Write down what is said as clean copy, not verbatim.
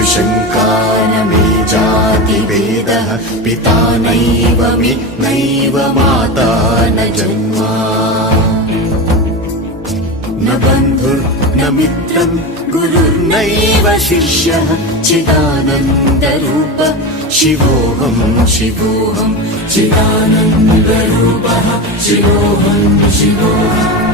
मृत्युशङ्का न मे जातिभेदः पिता नैव मे नैव माता न जन्मा न बन्धुर्न मित्रं गुरुर्नैव शिष्यः चिदानन्दरूप शिवोऽहं शिवोऽहं चिदानन्दरूपः शिवोऽहं शिवोऽहम्